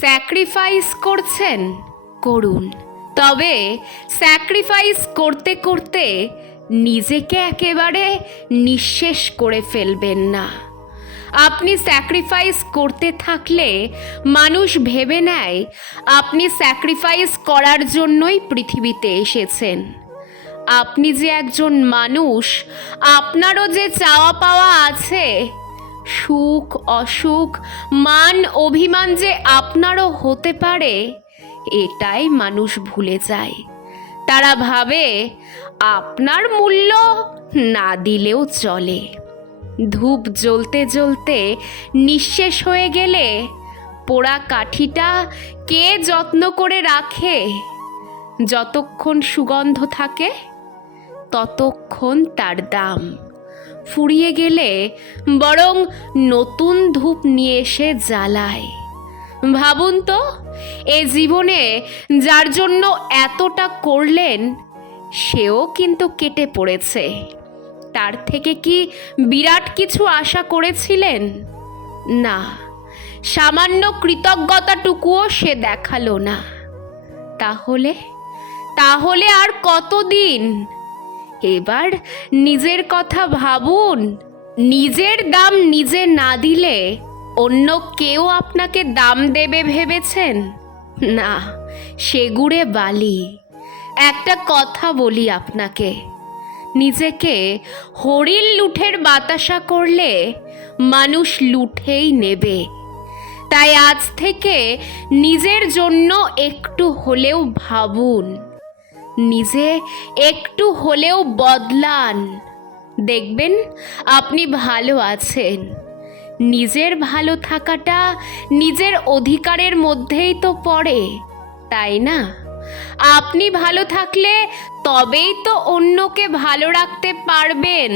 Sacrifice করছেন, করুন। তবে স্যাক্রিফাইস করতে করতে নিজেকে একেবারে নিঃশেষ করে ফেলবেন না। আপনি স্যাক্রিফাইস করতে থাকলে মানুষ ভেবে নেয় আপনি স্যাক্রিফাইস করার জন্যই পৃথিবীতে এসেছেন। আপনি যে একজন মানুষ, আপনারও যে চাওয়া পাওয়া আছে, সুখ অসুখ মান অভিমান যে আপনারও হতে পারে, এটাই মানুষ ভুলে যায়। তারা ভাবে আপনার মূল্য না দিলেও চলে। ধূপ জ্বলতে জ্বলতে নিঃশেষ হয়ে গেলে পোড়া কাঠিটা কে যত্ন করে রাখে? যতক্ষণ সুগন্ধ থাকে ততক্ষণ তার দাম। ফুরিয়ে গেলে বরং নতুন ধূপ নিয়ে এসে জ্বালায়। ভাবুন তো, এ জীবনে যার জন্য এতটা করলেন, সেও কিন্তু কেটে পড়েছে। তার থেকে কি বিরাট কিছু আশা করেছিলেন? না, সামান্য কৃতজ্ঞতাটুকুও সে দেখালো না। তাহলে আর কতদিন? এবার নিজের কথা ভাবুন। নিজের দাম নিজে না দিলে অন্য কেউ আপনাকে দাম দেবে ভেবেছেন? না, সে গুড়ে বালি। একটা কথা বলি আপনাকে, নিজেকে হরিণ লুঠের বাতাসা করলে মানুষ লুঠেই নেবে। তাই আজ থেকে নিজের জন্য একটু হলেও ভাবুন, নিজে একটু হলেও বদলান। দেখবেন আপনি ভালো আছেন। নিজের ভালো থাকাটা নিজের অধিকারের মধ্যেই তো পড়ে, তাই না? আপনি ভালো থাকলে তবেই তো অন্যকে ভালো রাখতে পারবেন।